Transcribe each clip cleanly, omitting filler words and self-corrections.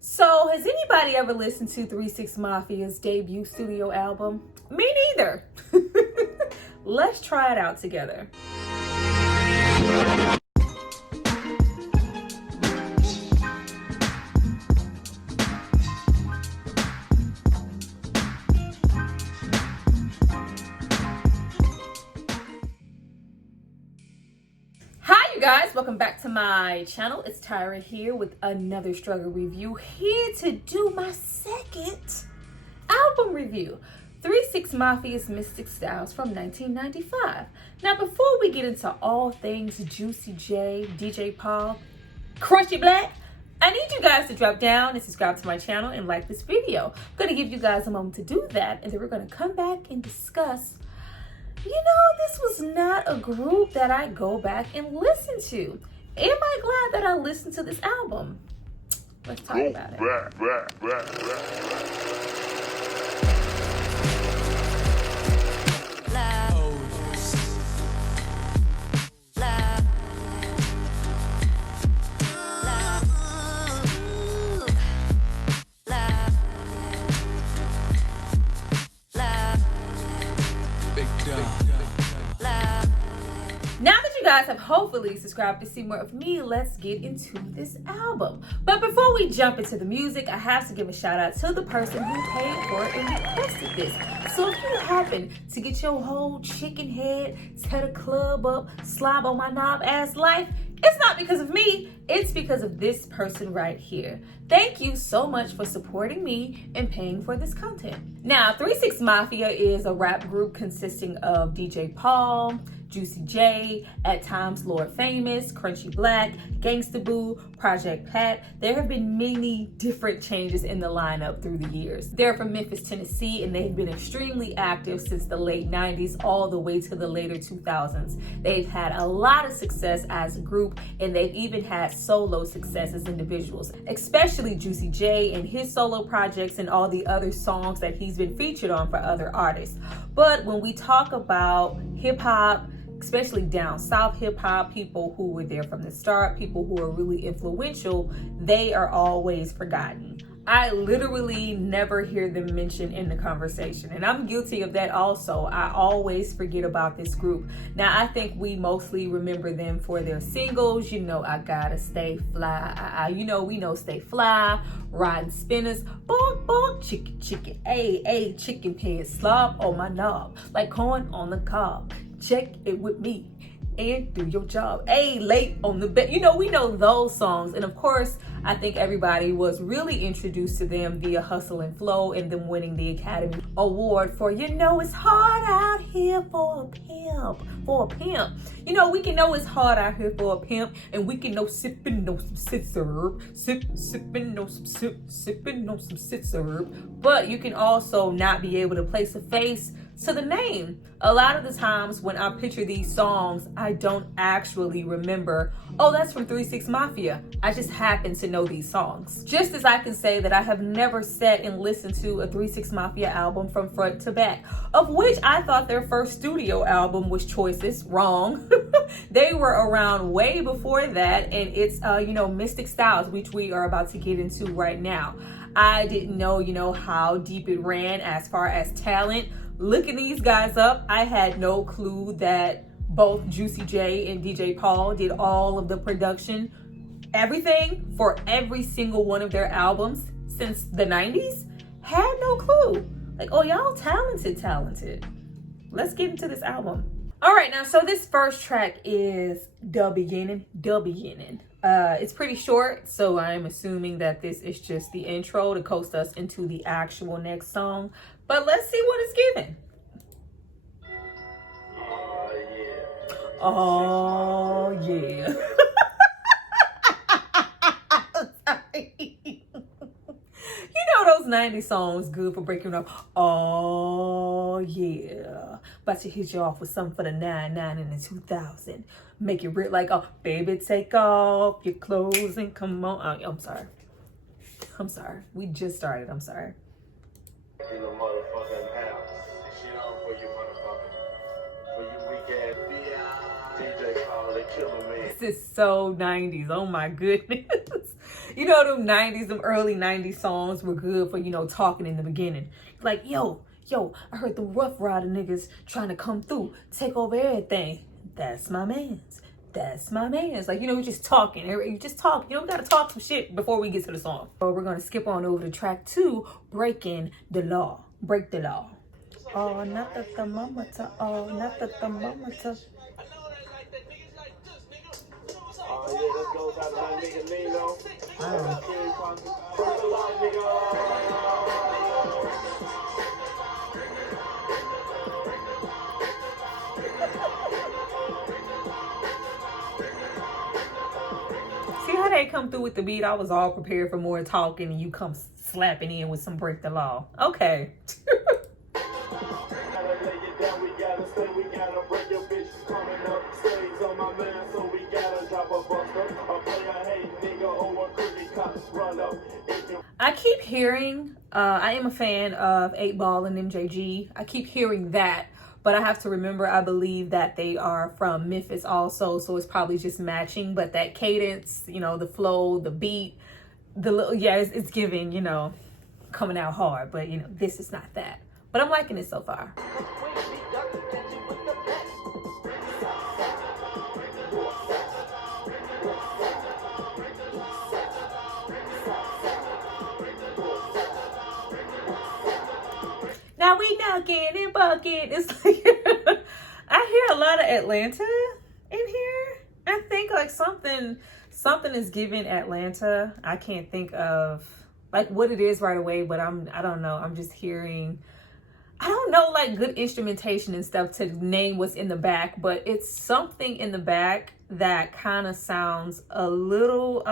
So, has anybody ever listened to 3 6 Mafia's debut studio album? Me neither. Let's try it out together. Guys, welcome back to my channel. It's Tyra here with another struggle review, here to do my second album review, 3 6 Mafia's Mystic Stylez from 1995. Now, before we get into all things Juicy J, DJ Paul, Crunchy Black, I need you guys to drop down and subscribe to my channel and like this video. I'm going to give you guys a moment to do that, and then we're going to come back and discuss. You know, this was not a group that I go back and listen to. Am I glad that I listened to this album? Let's talk about it. Now that you guys have hopefully subscribed to see more of me, let's get into this album. But before we jump into the music, I have to give a shout out to the person who paid for it and requested this. So if you happen to get your whole chicken head, set a club up, slob on my knob ass life, it's not because of me, it's because of this person right here. Thank you so much for supporting me and paying for this content. Now, 3 6 Mafia is a rap group consisting of DJ Paul, Juicy J, at times Lord Famous, Crunchy Black, Gangsta Boo, Project Pat. There have been many different changes in the lineup through the years. They're from Memphis, Tennessee, and they've been extremely active since the late 90s all the way to the later 2000s. They've had a lot of success as a group, and they've even had solo success as individuals, especially Juicy J and his solo projects and all the other songs that he's been featured on for other artists. But when we talk about hip-hop, especially down south hip-hop, people who were there from the start, people who are really influential, they are always forgotten. I literally never hear them mentioned in the conversation, and I'm guilty of that also. I always forget about this group. Now, I think we mostly remember them for their singles, you know, I Gotta Stay Fly, we know Stay Fly, Riding Spinners, bonk, bonk, chicken, chicken, ayy, chicken pants, slob on my knob, like corn on the cob. Check it with me and do your job. Hey, late on the bed. You know, we know those songs. And of course, I think everybody was really introduced to them via Hustle and Flow and them winning the Academy Award for, you know, it's hard out here for a pimp. You know, we can know it's hard out here for a pimp, and we can know sipping on some sit syrup. Sipping on some sit syrup. But you can also not be able to place a face to the name. A lot of the times when I picture these songs, I don't actually remember, oh, that's from 3 6 Mafia. I just happen to know these songs. Just as I can say that I have never sat and listened to a 3 6 Mafia album from front to back, of which I thought their first studio album was Choices. Wrong. They were around way before that, and it's, Mystic Stylez, which we are about to get into right now. I didn't know, how deep it ran as far as talent. Looking these guys up, I had no clue that both Juicy J and DJ Paul did all of the production, everything for every single one of their albums since the 90s. Had no clue. Like, oh, y'all talented. Let's get into this album. All right, now, so this first track is The Beginning. It's pretty short, so I'm assuming that this is just the intro to coast us into the actual next song. But let's see what it's giving. Oh, yeah. You know those 90s songs good for breaking up. Oh, yeah. About to hit you off with something for the 99 and the 2000. Make it real like, oh, baby, take off your clothes and come on. I'm sorry. We just started. I'm sorry. In the motherfucking house. Shit on for you, motherfucker. For you weak ass DJ Paul, they killing me. This is so 90s. Oh my goodness. You know, them 90s, them early 90s songs were good for, you know, talking in the beginning. Like, yo, I heard the Rough Rider niggas trying to come through, take over everything. That's my man's. That's my man's. Like, you know, we just talking. You just talk. You know, we got to talk some shit before we get to the song. So we're going to skip on over to track 2, Breaking the Law. Break the Law. Oh, not the thermometer. Oh, not the thermometer. See how they come through with the beat? I was all prepared for more talking, and you come slapping in with some Break the Law. Okay. I keep hearing, I am a fan of 8 Ball and MJG. I keep hearing that, but I have to remember, I believe that they are from Memphis also, so it's probably just matching. But that cadence, you know, the flow, the beat, the little, yeah, it's giving, you know, coming out hard. But, you know, this is not that. But I'm liking it so far. Now we knocking and bucking. It's like I hear a lot of Atlanta in here. I think like something is giving Atlanta. I can't think of like what it is right away, but I don't know. I'm just hearing, I don't know, like good instrumentation and stuff to name what's in the back, but it's something in the back that kind of sounds a little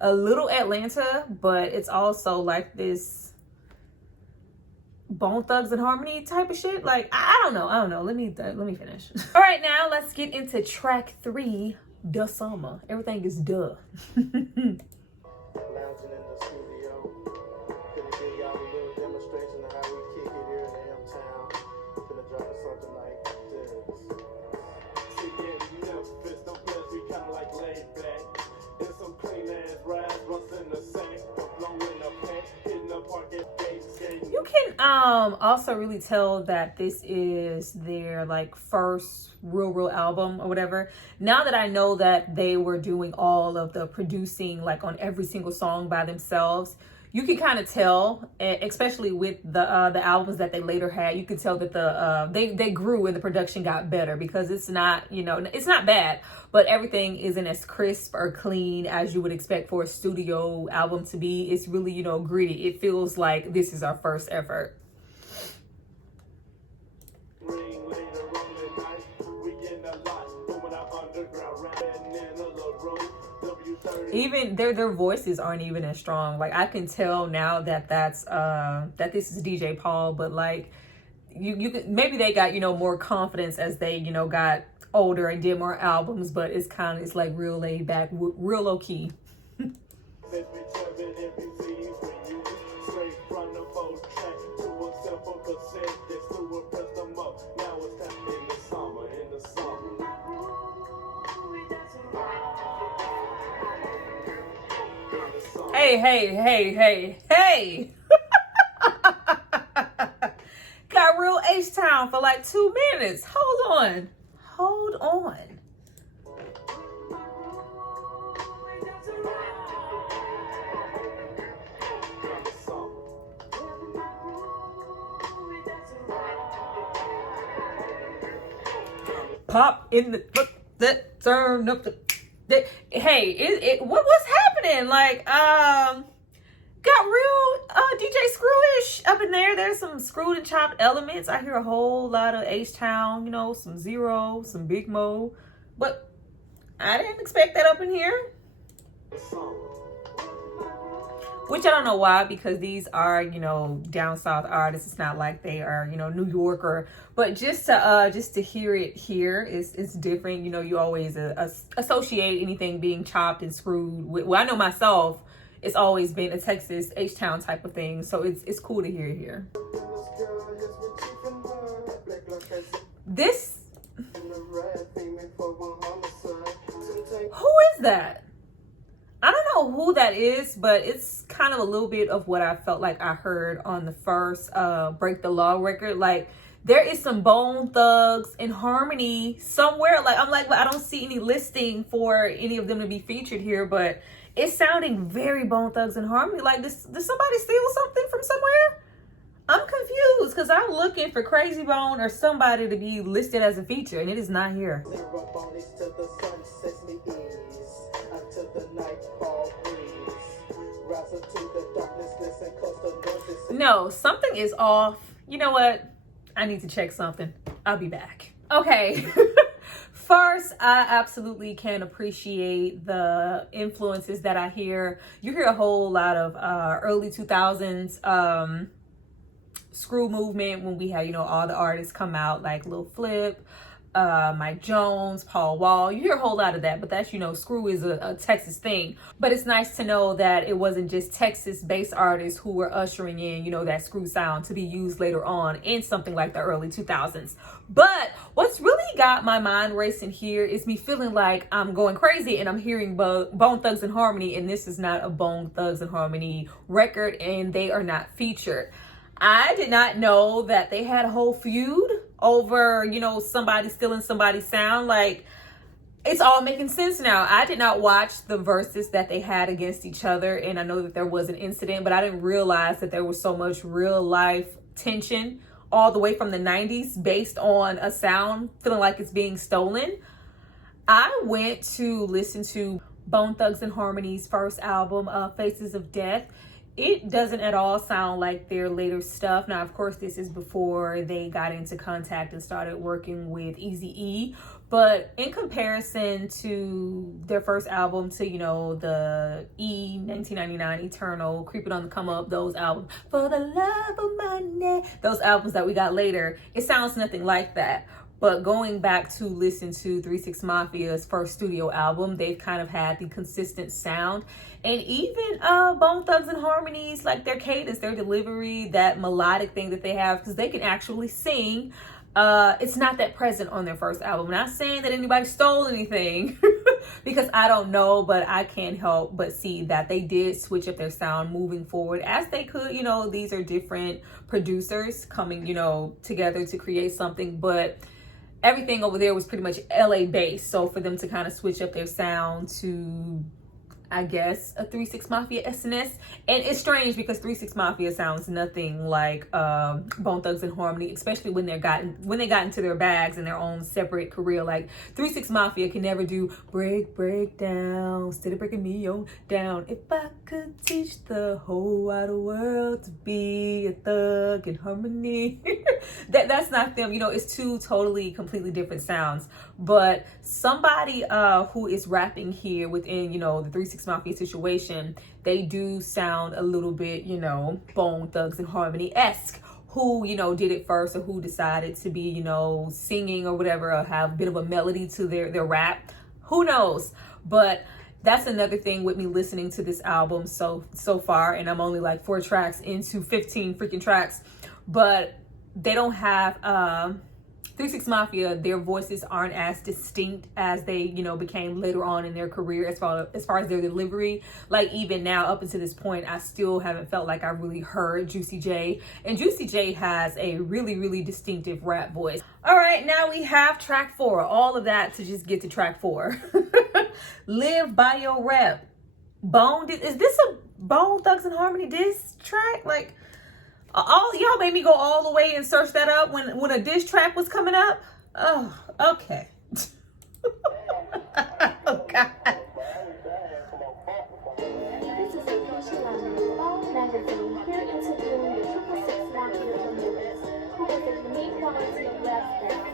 Atlanta, but it's also like this Bone Thugs and Harmony type of shit. Like, I don't know. Let me finish. All right, now let's get into track 3, Duh Summer. Everything is duh. You can also really tell that this is their like first real album or whatever. Now that I know that they were doing all of the producing like on every single song by themselves, you can kind of tell, especially with the albums that they later had, you can tell that they grew and the production got better, because it's not, you know, it's not bad, but everything isn't as crisp or clean as you would expect for a studio album to be. It's really, you know, gritty. It feels like this is our first effort. Even their voices aren't even as strong. Like I can tell now that that this is DJ Paul, but like you could, maybe they got, you know, more confidence as they, you know, got older and did more albums, but it's like real laid back, real low key. Hey. Got real H-Town for like 2 minutes. Hold on. Pop in the turn up the. Hey, what's happening? Like, got real DJ Screwish up in there. There's some screwed and chopped elements. I hear a whole lot of H-Town, you know, some Zero, some Big Mo, but I didn't expect that up in here. Which I don't know why, because these are, you know, down south artists. It's not like they are, you know, New Yorker. But just to hear it here is different. You know, you always associate anything being chopped and screwed with, well, I know myself, it's always been a Texas H-Town type of thing. So it's cool to hear it here. This, who is that? I know who that is, but it's kind of a little bit of what I felt like I heard on the first Break the Law record. Like, there is some Bone Thugs and Harmony somewhere. Like, I'm like, but I don't see any listing for any of them to be featured here, but it's sounding very Bone Thugs and Harmony. Like, did somebody steal something from somewhere? I'm confused because I'm looking for Crazy Bone or somebody to be listed as a feature, and it is not here. No, something is off. You know what? I need to check something. I'll be back. Okay. First, I absolutely can appreciate the influences that I hear. You hear a whole lot of early 2000s screw movement when we had, you know, all the artists come out like Lil Flip, Mike Jones, Paul Wall. You hear a whole lot of that, but that's, you know, screw is a Texas thing. But it's nice to know that it wasn't just Texas-based artists who were ushering in, you know, that screw sound to be used later on in something like the early 2000s. But what's really got my mind racing here is me feeling like I'm going crazy and I'm hearing Bone Thugs and Harmony, and this is not a Bone Thugs and Harmony record, and they are not featured. I did not know that they had a whole feud over, you know, somebody stealing somebody's sound. Like, it's all making sense now. I did not watch the verses that they had against each other, and I know that there was an incident, but I didn't realize that there was so much real life tension all the way from the 90s based on a sound feeling like it's being stolen. I went to listen to Bone Thugs and Harmony's first album, Faces of Death. It doesn't at all sound like their later stuff. Now, of course, this is before they got into contact and started working with Eazy-E. But in comparison to their first album, to, you know, the 1999 Eternal, Creeping on the Come Up, those albums, For the Love of Money, those albums that we got later, it sounds nothing like that. But going back to listen to 3 6 Mafia's first studio album, they've kind of had the consistent sound. And even Bone Thugs and Harmony's, like their cadence, their delivery, that melodic thing that they have, because they can actually sing. It's not that present on their first album. I'm not saying that anybody stole anything because I don't know, but I can't help but see that they did switch up their sound moving forward as they could. You know, these are different producers coming, you know, together to create something, but everything over there was pretty much LA based. So for them to kind of switch up their sound to, I guess, a 3 6 Mafia SNS. And it's strange because 3 6 Mafia sounds nothing like Bone Thugs and Harmony, especially when they got into their bags and their own separate career. Like 3 6 Mafia can never do break down, instead of breaking me on down. If I could teach the whole wide world to be a thug in harmony. That's not them. You know, it's two totally, completely different sounds. But somebody who is rapping here within, you know, the 3 6 Mafia situation, they do sound a little bit, you know, Bone Thugs and Harmony-esque. Who, you know, did it first, or who decided to be, you know, singing or whatever, or have a bit of a melody to their rap. Who knows? But that's another thing with me listening to this album so far, and I'm only like 4 tracks into 15 freaking tracks. But they don't have 3 6 Mafia, their voices aren't as distinct as they, you know, became later on in their career as far as their delivery. Like, even now, up until this point, I still haven't felt like I really heard Juicy J. And Juicy J has a really, really distinctive rap voice. All right, now we have track 4. All of that to just get to track 4. Live by Your Rep. Is this a Bone Thugs and Harmony diss track? Like, all y'all made me go all the way and search that up when a diss track was coming up. Oh, okay. Oh God. This is a Bone magazine here interviewing the 666 Mafia members who is a unique quality of rap style.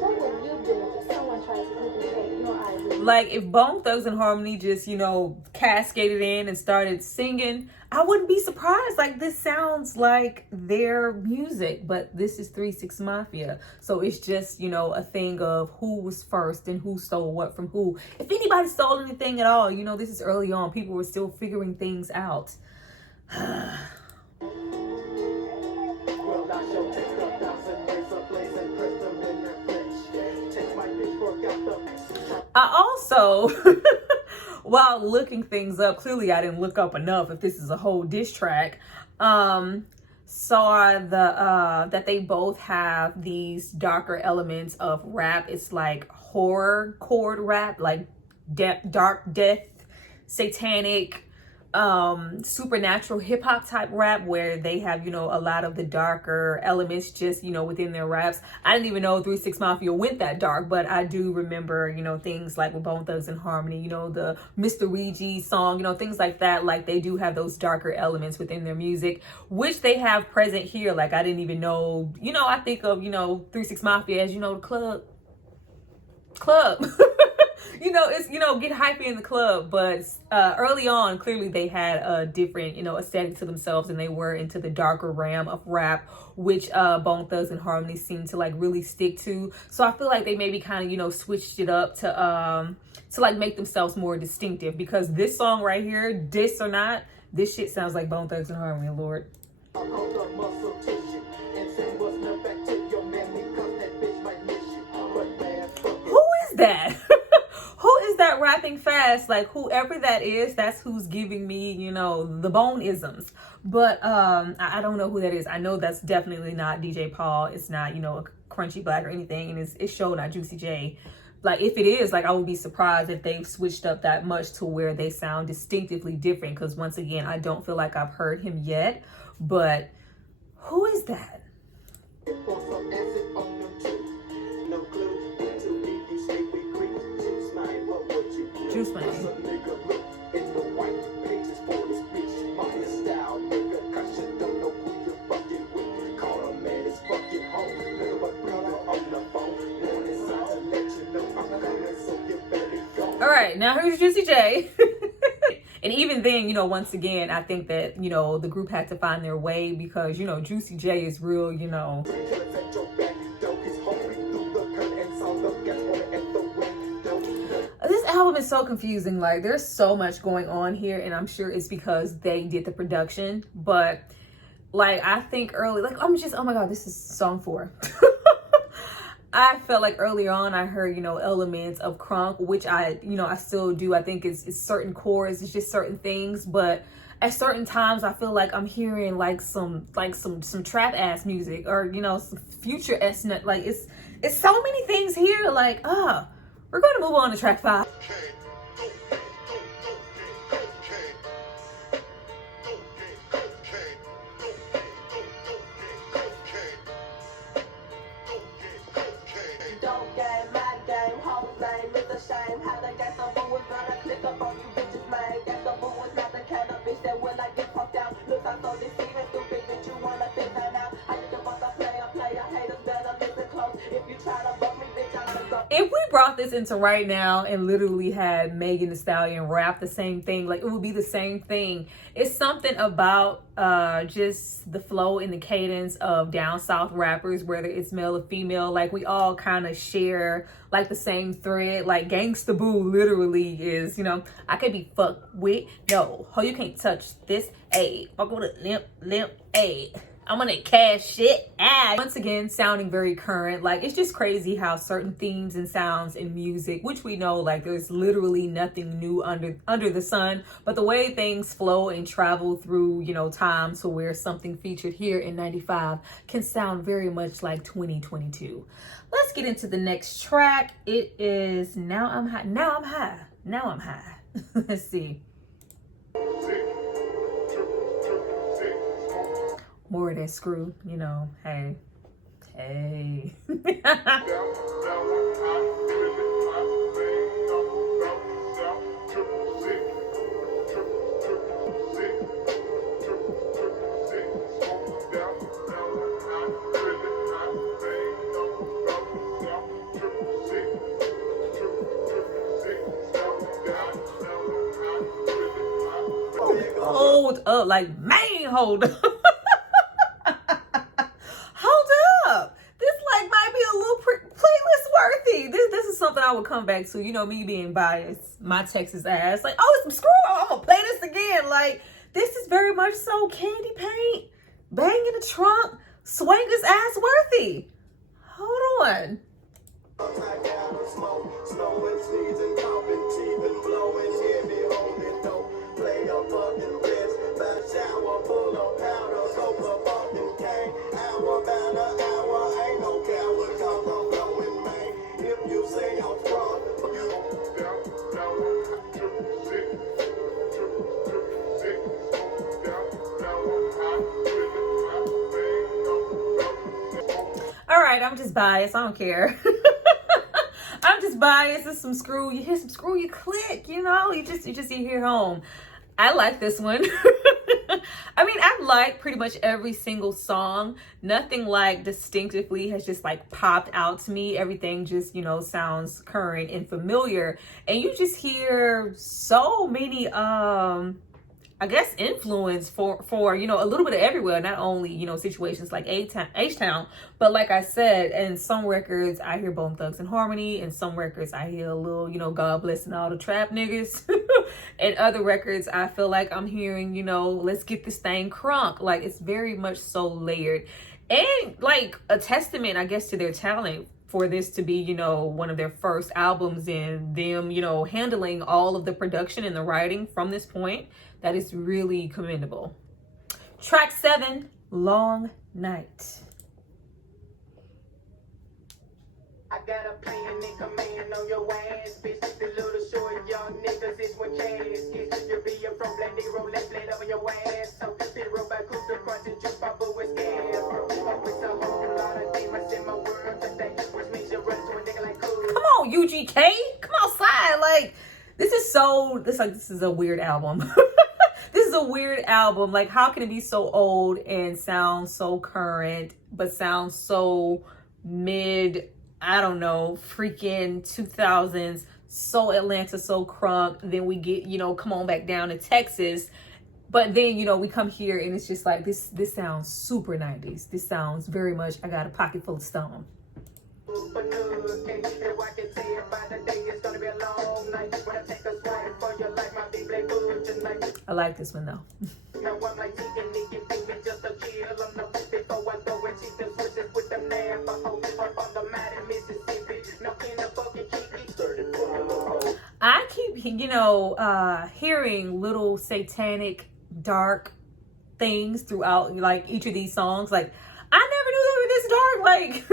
What would you do if someone tries to duplicate your idea? Like, if Bone Thugs and Harmony just, you know, cascaded in and started singing, I wouldn't be surprised. Like, this sounds like their music, but this is 3 6 Mafia. So it's just, you know, a thing of who was first and who stole what from who. If anybody stole anything at all, you know, this is early on. People were still figuring things out. I also while looking things up, clearly I didn't look up enough if this is a whole diss track, saw that they both have these darker elements of rap. It's like horror chord rap, like dark death, satanic, supernatural hip hop type rap, where they have, you know, a lot of the darker elements just, you know, within their raps. I didn't even know 3 6 Mafia went that dark, but I do remember, you know, things like with Bone Thugs and Harmony, you know, the Mr. Ouija song, you know, things like that. Like they do have those darker elements within their music, which they have present here. Like I didn't even know, you know, I think of, you know, 3 6 Mafia as, you know, the club. You know, it's, you know, get hypey in the club, but early on, clearly they had a different, you know, aesthetic to themselves, and they were into the darker realm of rap, which Bone Thugs and Harmony seemed to like really stick to. So I feel like they maybe kind of, you know, switched it up to like make themselves more distinctive, because this song right here, diss or not, this shit sounds like Bone Thugs and Harmony, Lord. Who is that? Who is that rapping fast? Like whoever that is, that's who's giving me, you know, the bone-isms. But I don't know who that is. I know that's definitely not DJ Paul. It's not, you know, a Crunchy Black or anything. And it's show not Juicy J. Like if it is, like I would be surprised if they've switched up that much to where they sound distinctively different. Because once again, I don't feel like I've heard him yet. But who is that? Juice Man. All right, now here's Juicy J. And even then, you know, once again, I think that, you know, the group had to find their way, because, you know, Juicy J is real, you know. This album is so confusing. Like there's so much going on here, and I'm sure it's because they did the production. But like I think early, like oh my god, this is song 4. I felt like early on I heard, you know, elements of crunk, which I still do. I think it's certain chords, it's just certain things, but at certain times I feel like I'm hearing like some trap ass music, or, you know, some future estimate. Like it's so many things here. Like we're going to move on to track 5. If we brought this into right now and literally had Megan Thee Stallion rap the same thing, like it would be the same thing. It's something about just the flow and the cadence of down south rappers, whether it's male or female. Like we all kind of share like the same thread. Like Gangsta Boo literally is, you know, I could be fucked with, no, ho, you can't touch this, ayy, fuck with a limp, ayy. I'm gonna cash shit out. Once again, sounding very current. Like it's just crazy how certain themes and sounds in music, which we know like there's literally nothing new under the sun, but the way things flow and travel through, you know, time to where something featured here in 95 can sound very much like 2022. Let's get into the next track. It is Now I'm High. Let's see. More of that screw, you know, hey. Hold up, like, man, hold up. Something I would come back to, you know, me being biased, my Texas ass, like, oh, it's some screw, I'm gonna play this again. Like, this is very much so Candy Paint, Bang in the Trunk, Swangers ass worthy. Hold on. All right, I'm just biased. I don't care. I'm just biased. It's some screw. You hear some screw, you click. You know, you just hear home. I like this one. I mean, I like pretty much every single song. Nothing like distinctively has just like popped out to me. Everything just, you know, sounds current and familiar. And you just hear so many I guess influence for you know, a little bit of everywhere, not only, you know, situations like H-Town, but like I said, in some records I hear Bone Thugs and Harmony, and some records I hear a little, you know, God blessing all the trap niggas. And other records I feel like I'm hearing, you know, let's get this thing crunk. Like, it's very much so layered, and like a testament, I guess, to their talent for this to be, you know, one of their first albums, and them, you know, handling all of the production and the writing from this point. That is really commendable. Track 7, Long Night. I got a plan and command on your ass, bitch. The little short young niggas is what cash. Get you be a pro black nigga, left blade over your ass. So zero by Cooper Crunch and juice by Boo is gas. Hope it's a whole lot of demons in my world today, which means you run to a nigga like cool. Come on, UGK. Come outside. Like, this is a weird album. This is a weird album. Like, how can it be so old and sound so current, but sound so mid, I don't know, freaking 2000s, so Atlanta, so crunk. Then we get, you know, come on back down to Texas. But then, you know, we come here and it's just like, this sounds super 90s. This sounds very much, I got a pocket full of stone. I like this one though. I keep, you know, hearing little satanic, dark things throughout, like, each of these songs. Like, I never knew they were this dark. Like,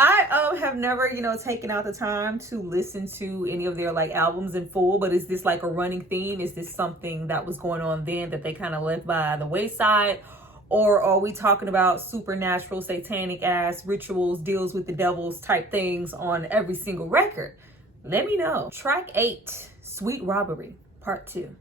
I have never, you know, taken out the time to listen to any of their like albums in full, but is this like a running theme? Is this something that was going on then that they kind of left by the wayside? Or are we talking about supernatural, satanic ass rituals, deals with the devils type things on every single record? Let me know. Track 8, Sweet Robbery, Part 2.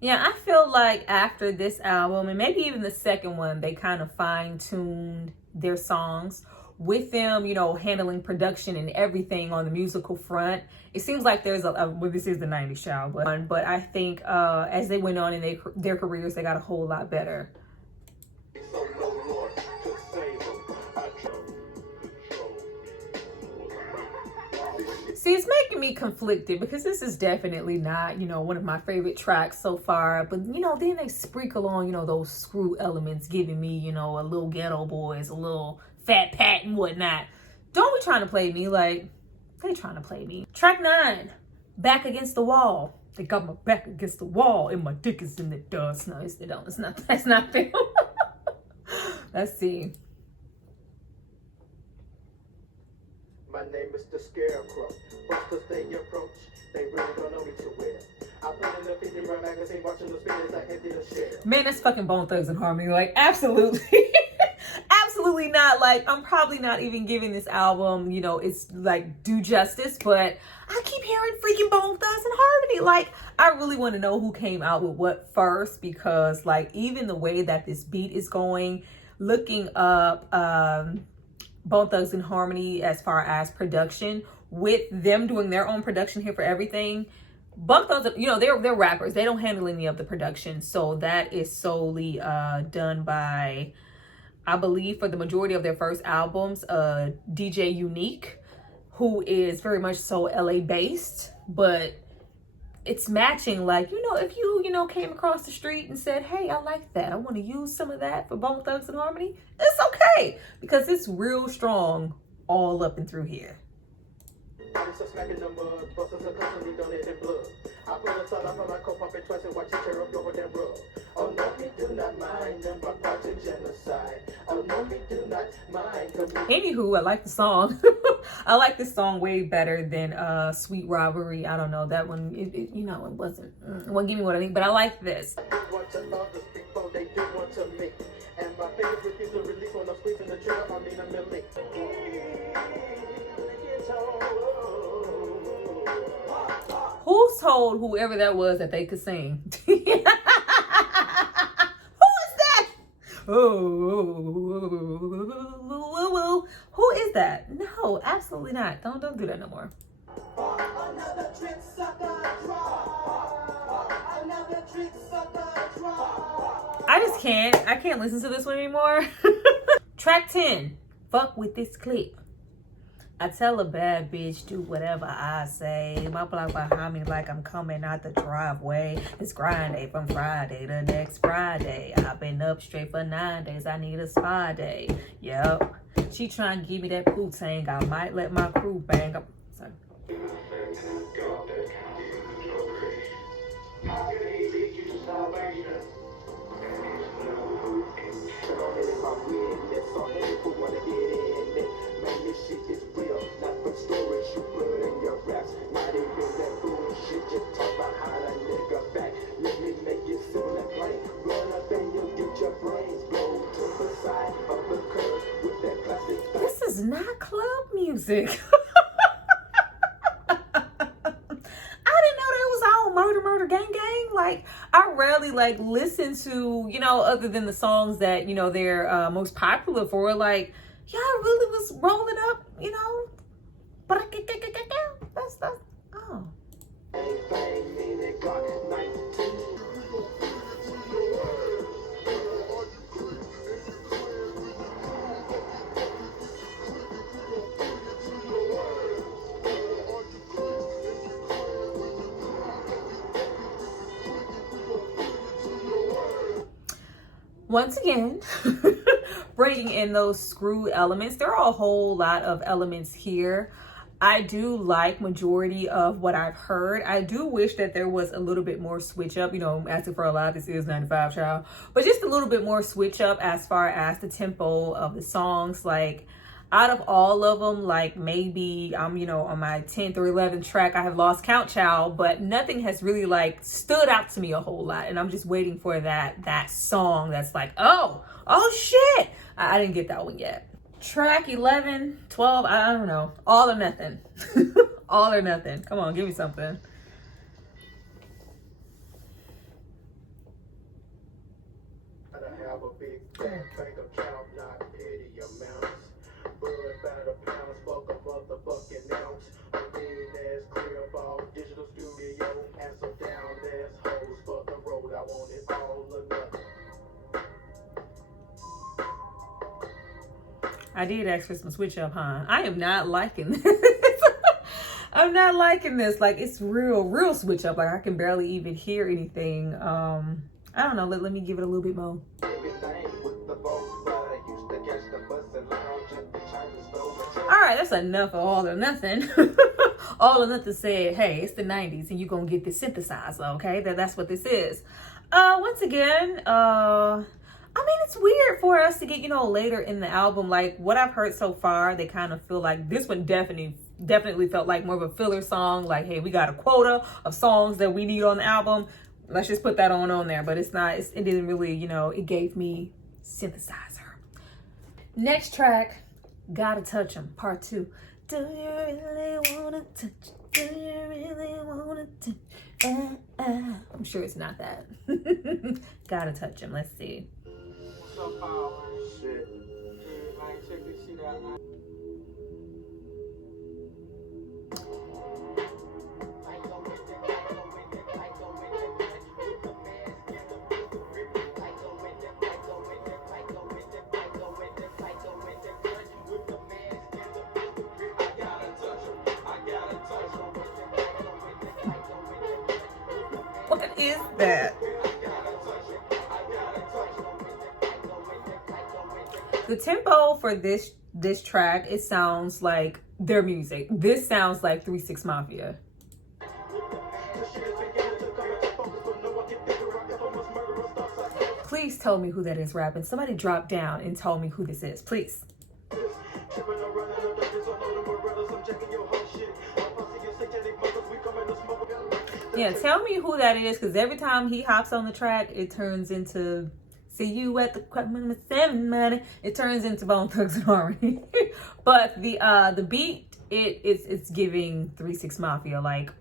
Yeah, I feel like after this album, and maybe even the second one, they kind of fine-tuned their songs with them, you know, handling production and everything on the musical front. It seems like there's well, this is the 90s child, but I think as they went on in their careers, they got a whole lot better. See, it's making me conflicted because this is definitely not, you know, one of my favorite tracks so far. But, you know, then they sprinkle on, you know, those screw elements, giving me, you know, a little Ghetto Boys, a little Fat Pat and whatnot. Don't be trying to play me like they trying to play me. Track 9, Back Against the Wall. They got my back against the wall and my dick is in the dust. No, they don't. It's not. That's not them. Let's see. My name is the Scarecrow. Busters they approach, they really don't know me too well. I put in the 50 run magazine, watching the spirits like I did a share. Man, that's fucking Bone Thugs and Harmony. Like, absolutely. Absolutely not. Like, I'm probably not even giving this album, you know, it's like due justice, but I keep hearing freaking Bone Thugs and Harmony. Like, I really want to know who came out with what first, because like even the way that this beat is going, looking up Bone Thugs and Harmony as far as production, with them doing their own production here for everything. Bone Thugs, you know, they're rappers. They don't handle any of the production. So that is solely done by I believe for the majority of their first albums, DJ Unique, who is very much so LA based, but it's matching, like, you know, if you know, came across the street and said, hey, I like that, I want to use some of that for Bone Thugs and Harmony, it's okay, because it's real strong all up and through here. I put a salt up on my coat, pump it twice and watch it tear up your damn rug. Oh no, we do not mind them by watching genocide. Oh no, we do not mind. Anywho, I like the song. I like this song way better than Sweet Robbery. I don't know, that one, you know, it wasn't give me what I think, but I like this. They want to love the people, they do want to make. And my fingers refuse to release when I'm squeezing the trigger, I mean a million. Who's told whoever that was that they could sing? Who is that? Oh, who is that? No, absolutely not. Don't do that no more. Another trick sucker drop. Another trick sucker drop. I just can't. I can't listen to this one anymore. Track 10. Fuck with this clip. I tell a bad bitch, do whatever I say. My block behind me like I'm coming out the driveway. It's grind day from Friday to next Friday. I've been up straight for 9 days. I need a spa day. Yep. She trying to give me that Wu-Tang. I might let my crew bang up. Sorry. This is not club music. I didn't know that was all murder gang. Like, I rarely like listen to, you know, other than the songs that, you know, they're most popular for. Like, y'all really was rolling up, you know, but that's oh. Once again, bringing in those screw elements. There are a whole lot of elements here. I do like majority of what I've heard. I do wish that there was a little bit more switch up, you know, asking for a lot. This is 95 child, but just a little bit more switch up as far as the tempo of the songs. Like, out of all of them, like, maybe I'm, you know, on my 10th or 11th track, I have lost count, child, but nothing has really like stood out to me a whole lot. And I'm just waiting for that song that's like, oh shit. I didn't get that one yet. Track 11, 12, I don't know. All or nothing. All or nothing. Come on, give me something. I have a big bank account, not petty amounts. Bud by the pounds, fuck a motherfucking ounce. Mean ass crib, all digital studio, and some down ass hoes. Fuck the road, I want it all or nothing. I did ask for some switch up, huh? I am not liking this. I'm not liking this. Like, it's real switch up. Like, I can barely even hear anything. I don't know. Let me give it a little bit more. All right, that's enough of all or nothing. All or nothing said, hey, it's the 90s and you're going to get this synthesizer, okay? That's what this is. Once again, I mean, it's weird for us to get, you know, later in the album. Like, what I've heard so far, they kind of feel like this one definitely felt like more of a filler song. Like, hey, we got a quota of songs that we need on the album. Let's just put that on there. But it didn't really, you know, it gave me synthesizer. Next track, Gotta Touch 'Em, part 2. Do you really wanna touch? Do you really wanna touch? I'm sure it's not that. Gotta Touch 'Em. Let's see. What's up, power? Shit. Man, check this shit out, man. that. The tempo for this track, it sounds like their music. This sounds like 3 6 Mafia. Please tell me who that is rapping. Somebody drop down and tell me who this is, please. Yeah, tell me who that is, because every time he hops on the track, it turns into "See You at the Seven Money." It turns into Bone Thugs and Harmony. But the beat, it's giving 3 6 Mafia, like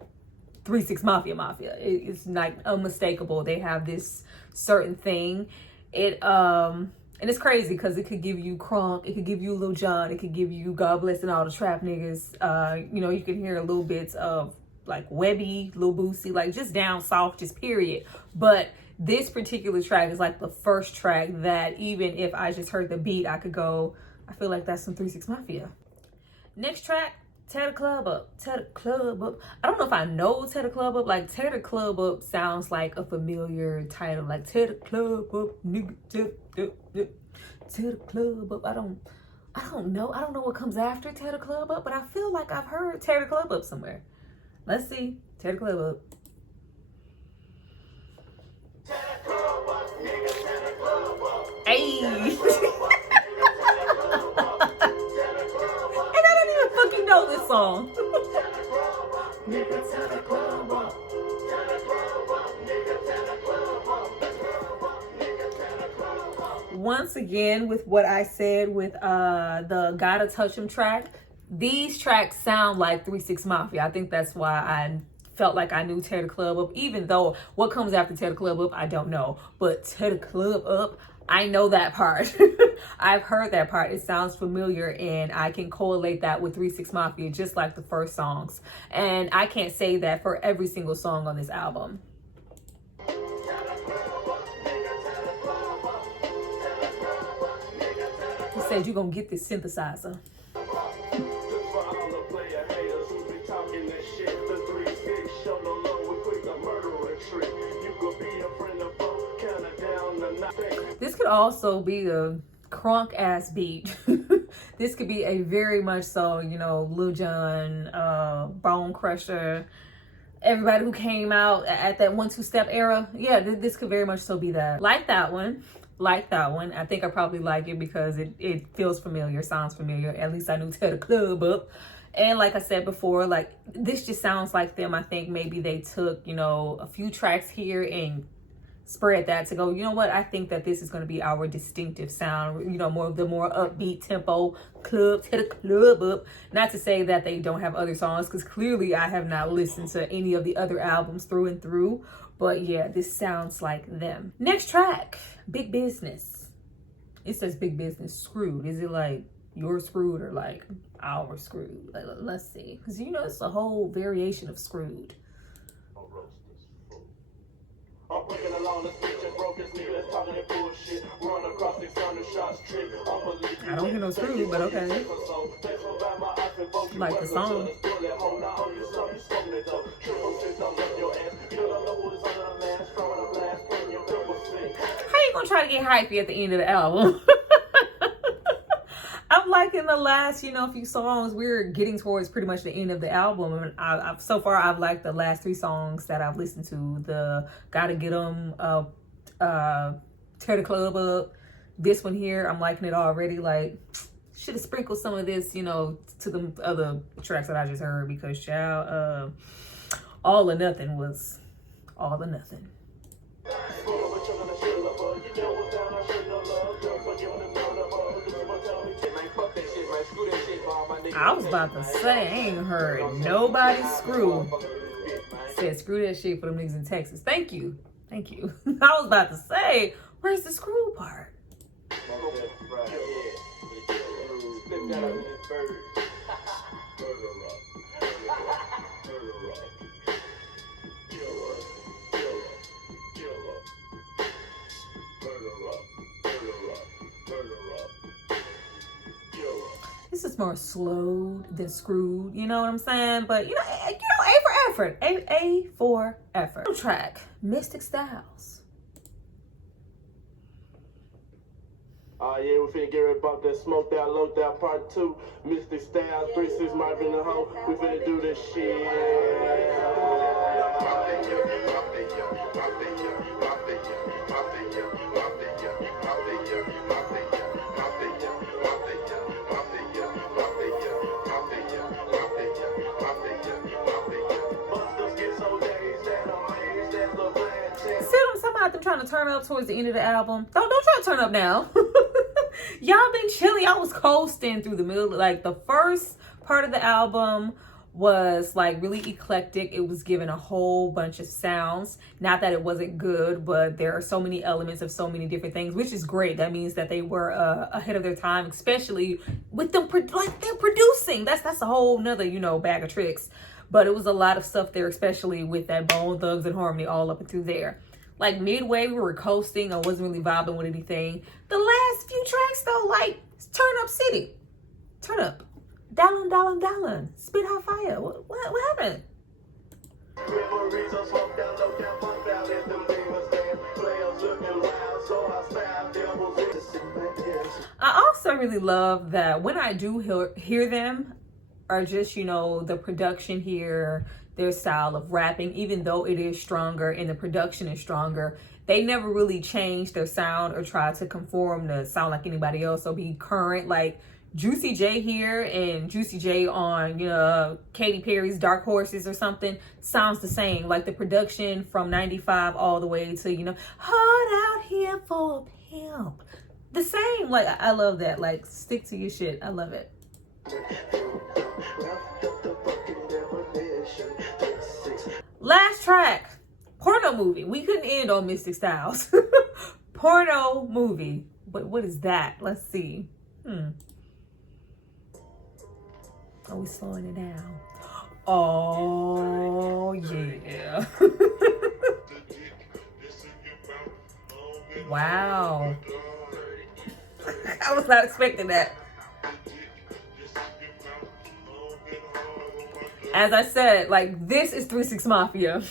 3 6 Mafia. It's like unmistakable. They have this certain thing. And it's crazy because it could give you Crunk, it could give you Lil Jon, it could give you God Bless and all the trap niggas. You know, you can hear little bits of like Webby, Lil Boosie, like just down south, just period. But this particular track is like the first track that even if I just heard the beat, I could go, I feel like that's some 3 6 Mafia. Next track, Tear the Club Up. Tear the Club Up. I don't know if I know Tear the Club Up. Like, Tear the Club Up sounds like a familiar title. Like, Tear the Club Up, nigga, tear the club up. I don't know. I don't know what comes after Tear the Club Up, but I feel like I've heard Tear the Club Up somewhere. Let's see. Tear the Club Up. Hey. And I don't even fucking know this song. Once again, with what I said with the Gotta Touch 'Em track, these tracks sound like 3 6 Mafia. I think that's why I felt like I knew Tear the Club Up, even though what comes after Tear the Club Up, I don't know. But Tear the Club Up, I know that part. I've heard that part. It sounds familiar, and I can correlate that with 3 6 Mafia, just like the first songs. And I can't say that for every single song on this album. He said you're gonna get this synthesizer. This could also be a crunk ass beat. This could be a very much so, you know, Lil Jon, Bone Crusher, everybody who came out at that 1-2 step era. Yeah, this could very much so be that. Like that one. I think I probably like it because it feels familiar, sounds familiar. At least I knew Tear the Club Up. And like I said before, like this just sounds like them. I think maybe they took, you know, a few tracks here and spread that to go, you know what, I think that this is going to be our distinctive sound, you know, more of the more upbeat tempo, club, Tear the Club Up. Not to say that they don't have other songs, because clearly I have not listened to any of the other albums through and through. But yeah, this sounds like them. Next track, Big Business. It says Big Business Screwed. Is it like you're screwed or like our screwed? Like, let's see. Because you know, it's a whole variation of screwed. I'm breaking along the switch and broke his niggas talking that bullshit. Run across 600 shots, trick. I don't hear no screw, but okay. Like the song. How you gonna try to get hypey at the end of the album? I'm liking the last, you know, few songs. We're getting towards pretty much the end of the album, and I've so far I've liked the last 3 songs that I've listened to. The Gotta Get 'Em, Tear the Club Up. This one here, I'm liking it already. Like, should have sprinkled some of this, you know, to the other tracks that I just heard, because child, All or Nothing was all or nothing. I was about to say, I ain't heard nobody screw. Said screw that shit for them niggas in Texas. Thank you. I was about to say, where's the screw part? This is more slowed than screwed, you know what I'm saying? But you know, A for effort. A for effort. Track, Mystic Stylez. Oh yeah, we finna get ready about that smoked out, lumped out part 2. Mystic Stylez, 3-6 might be in the hole. We finna do this shit. Somehow them trying to turn up towards the end of the album. Don't try to turn up now. Y'all been chilling. I was coasting through the middle. Like the first part of the album was like really eclectic. It was given a whole bunch of sounds. Not that it wasn't good, but there are so many elements of so many different things, which is great. That means that they were ahead of their time, especially with them like they're producing. That's a whole nother, you know, bag of tricks. But it was a lot of stuff there, especially with that Bone Thugs and Harmony all up and through there. Like midway, we were coasting. I wasn't really vibing with anything. The last few tracks though, like Turn Up City, Turn Up, Dallin, Dallin, Dallin, Spit Hot Fire. What happened? I also really love that when I do hear them, are just, you know, the production here, their style of rapping, even though it is stronger and the production is stronger, they never really changed their sound or try to conform to sound like anybody else or be current. Like Juicy J here and Juicy J on, you know, Katy Perry's Dark Horses or something sounds the same. Like the production from 95 all the way to, you know, Hard Out Here for a Pimp. The same. Like I love that. Like stick to your shit. I love it. Last track, Porno Movie. We couldn't end on Mystic Stylez. Porno Movie. What is that? Let's see. Are we slowing it down? Oh, yeah. Wow. I was not expecting that. As I said, like, this is 3-6 Mafia.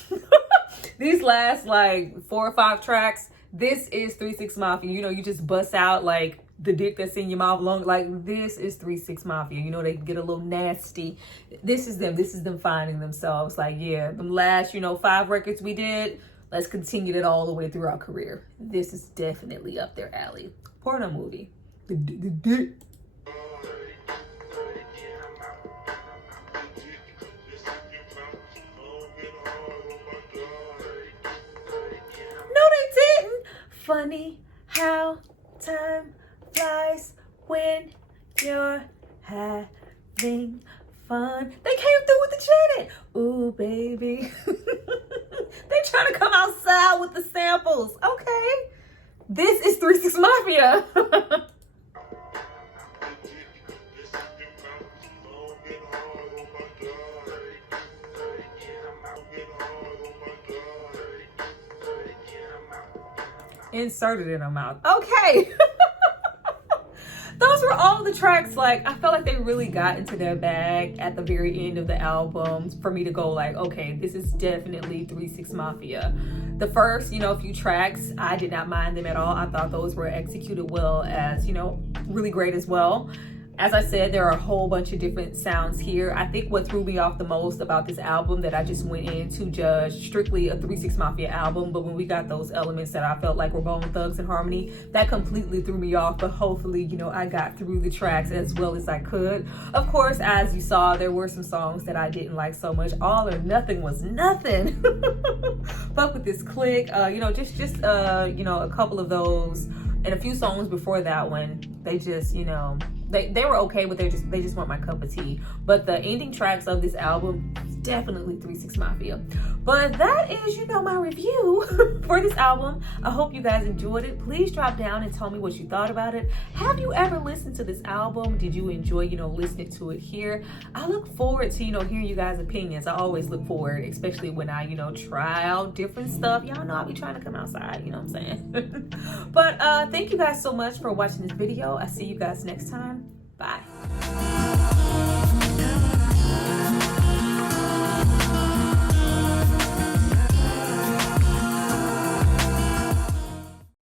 These last, like, 4 or 5 tracks, this is 3-6 Mafia. You know, you just bust out, like, the dick that's in your mouth long. Like, this is 3-6 Mafia. You know, they can get a little nasty. This is them. This is them finding themselves. Like, yeah, the last, you know, 5 records we did, let's continue that all the way through our career. This is definitely up their alley. Porno Movie. The dick. Funny how time flies when you're having fun. They came through with the chant. Ooh, baby. They trying to come outside with the samples. Okay. This is 3-6 Mafia. Inserted in her mouth. Okay. Those were all the tracks. Like, I felt like they really got into their bag at the very end of the album for me to go like, okay, this is definitely 3-6 Mafia. The first, you know, few tracks, I did not mind them at all. I thought those were executed well, as, you know, really great as well. As I said, there are a whole bunch of different sounds here. I think what threw me off the most about this album that I just went in to judge strictly a 3-6 Mafia album, but when we got those elements that I felt like were Bone Thugs and Harmony, that completely threw me off. But hopefully, you know, I got through the tracks as well as I could. Of course, as you saw, there were some songs that I didn't like so much. All or Nothing was nothing. Fuck with this click. You know, just you know, a couple of those and a few songs before that one. They just, you know, they were okay, but they just weren't my cup of tea. But the ending tracks of this album, definitely 3-6 Mafia. But that is, you know, my review for this album. I hope you guys enjoyed it. Please drop down and tell me what you thought about it. Have you ever listened to this album? Did you enjoy, you know, listening to it here? I look forward to, you know, hearing you guys' opinions. I always look forward, especially when I, you know, try out different stuff. Y'all know I'll be trying to come outside, you know what I'm saying? But thank you guys so much for watching this video. I'll see you guys next time. Bye.